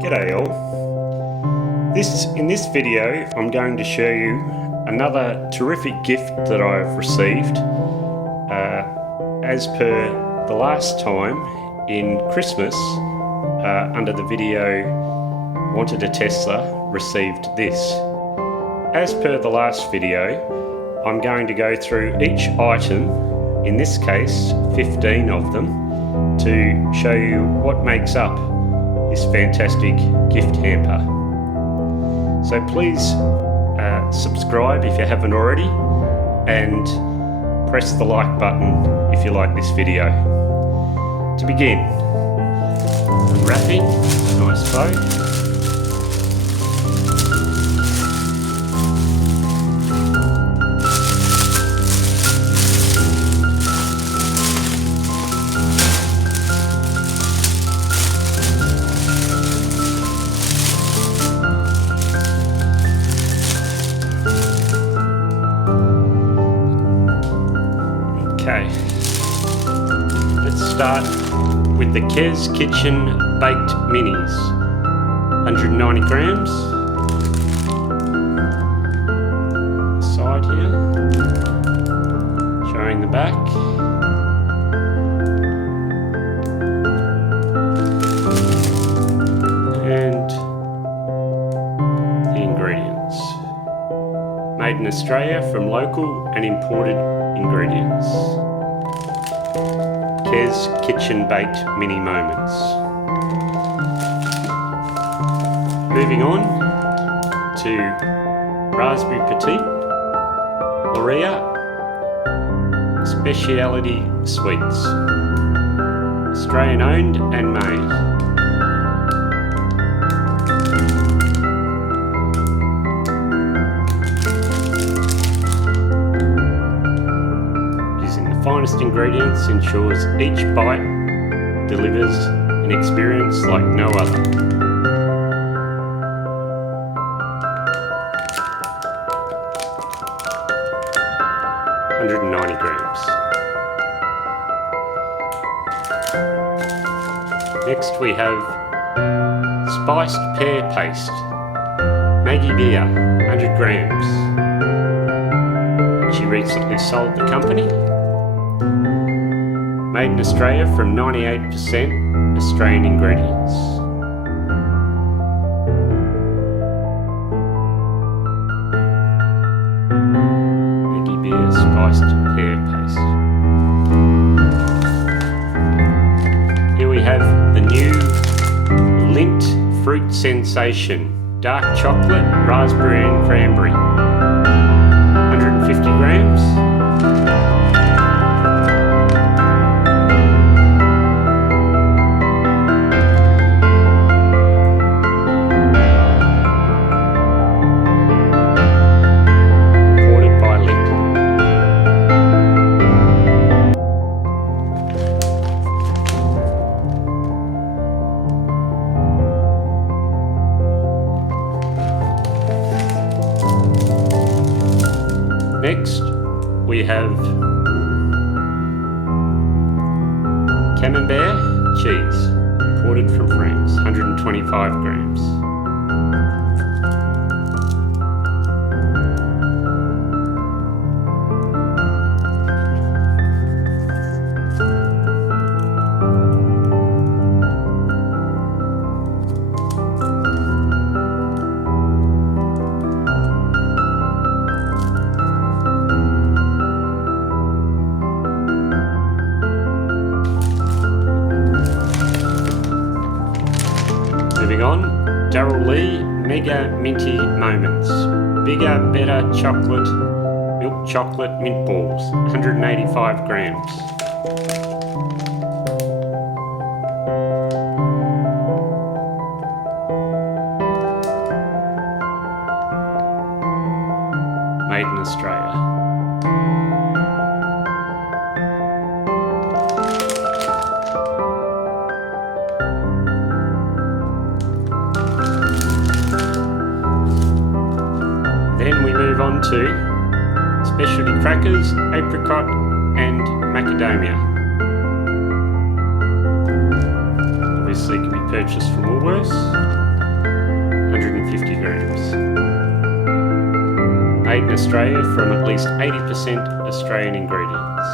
G'day all. In this video I'm going to show you another terrific gift that I've received. As per the last time in Christmas, under the video Wanted a Tesla, received this. As per the last video, I'm going to go through each item, in this case 15 of them, to show you what makes up this fantastic gift hamper. So please subscribe if you haven't already, and press the like button if you like this video. To begin, wrapping, nice bow. Okay, let's start with the Kes Kitchen Baked Minis, 190 grams. Side here, showing the back. And the ingredients. Made in Australia from local and imported ingredients. Kes Kitchen Baked Mini Moments. Moving on to Raspberry Petite Loria Speciality Sweets. Australian owned and made. Finest ingredients ensures each bite delivers an experience like no other. (190 grams). Next we have spiced pear paste, Maggie Beer, 100 grams. She recently sold the company. Made in Australia from 98% Australian ingredients. Maggie Beer spiced pear paste. Here we have the new Lindt Fruit Sensation, dark chocolate, raspberry and cranberry, 150 grams. Next, we have Camembert cheese, imported from France, 125 grams. Moving on, Darryl Lee Mega Minty Moments, bigger, better chocolate, milk chocolate mint balls, 185 grams. Made in Australia. Then we move on to specialty crackers, apricot and macadamia. Obviously can be purchased from Woolworths. 150 grams. Made in Australia from at least 80% Australian ingredients.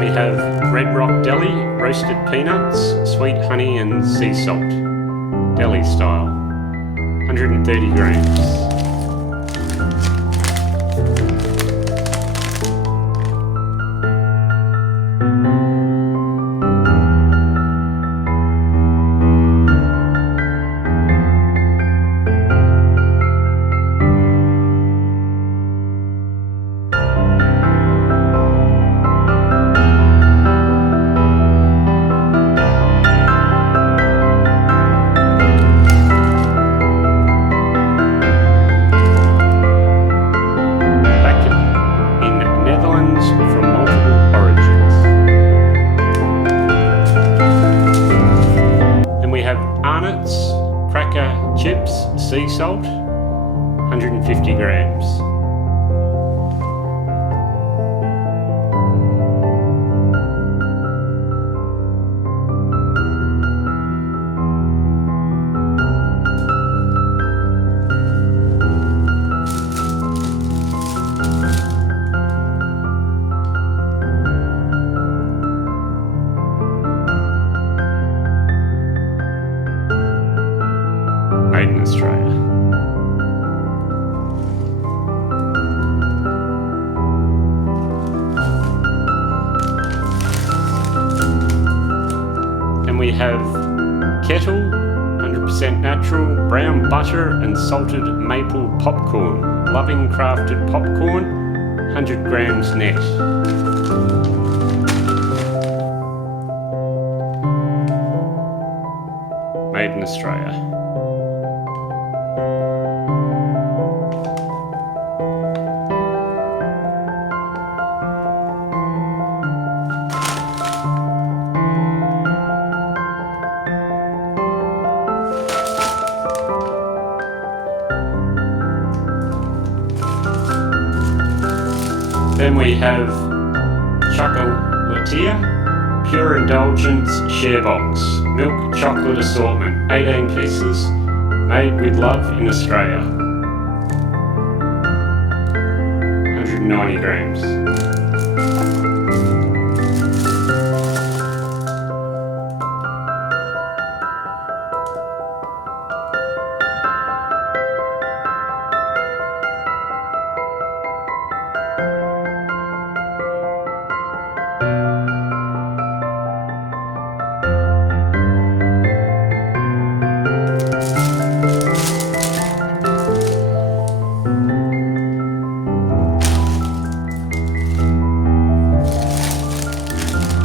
We have Red Rock Deli, roasted peanuts, sweet honey and sea salt, deli style, 130 grams. From multiple origins. Then we have Arnott's cracker chips, sea salt, 150 grams. Made in Australia. And we have Kettle, 100% natural, brown butter and salted maple popcorn. Loving crafted popcorn, 100 grams net. Made in Australia. Then we have Chocolatier, Pure Indulgence Share Box, milk chocolate assortment, 18 pieces, made with love in Australia, 190 grams.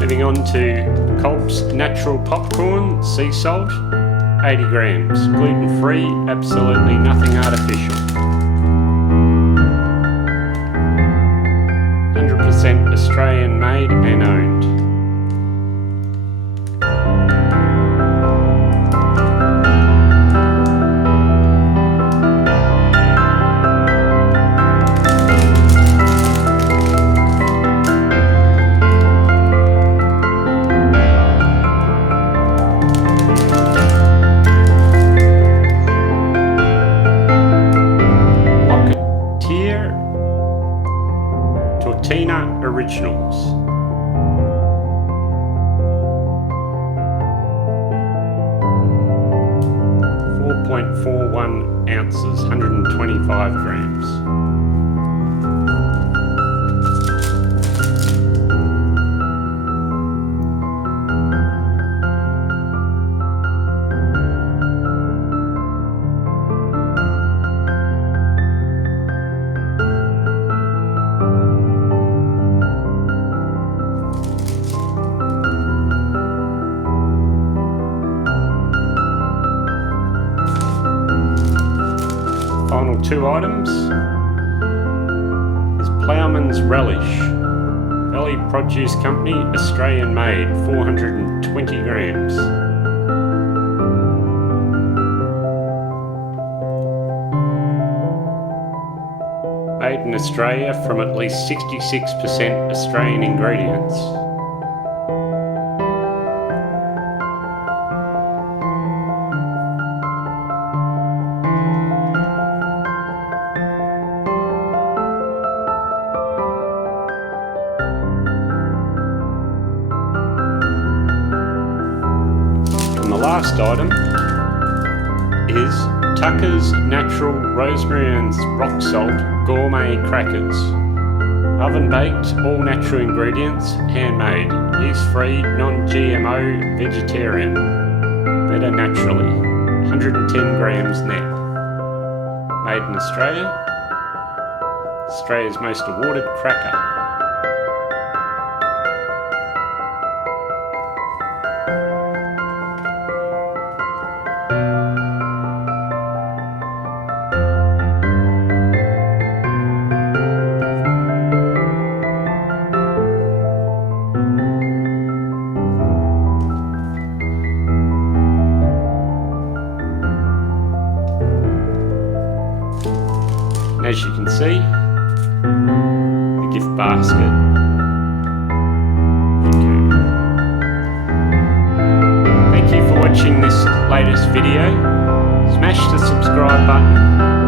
Moving on to Cobb's Natural Popcorn, sea salt, 80 grams, gluten-free, absolutely nothing artificial. 100% Australian made and owned. Tortina Originals. .41 ounces, 125 grams. Final two items is Ploughman's Relish, Valley Produce Company, Australian made, 420 grams. in Australia from at least 66% Australian ingredients. And the last item is Tucker's Natural Rosemary and Rock Salt Gourmet Crackers. Oven baked, all natural ingredients, handmade, yeast-free, non-GMO, vegetarian. Better naturally. 110 grams net. Made in Australia. Australia's most awarded cracker. As you can see, the gift basket. Okay. Thank you for watching this latest video. Smash the subscribe button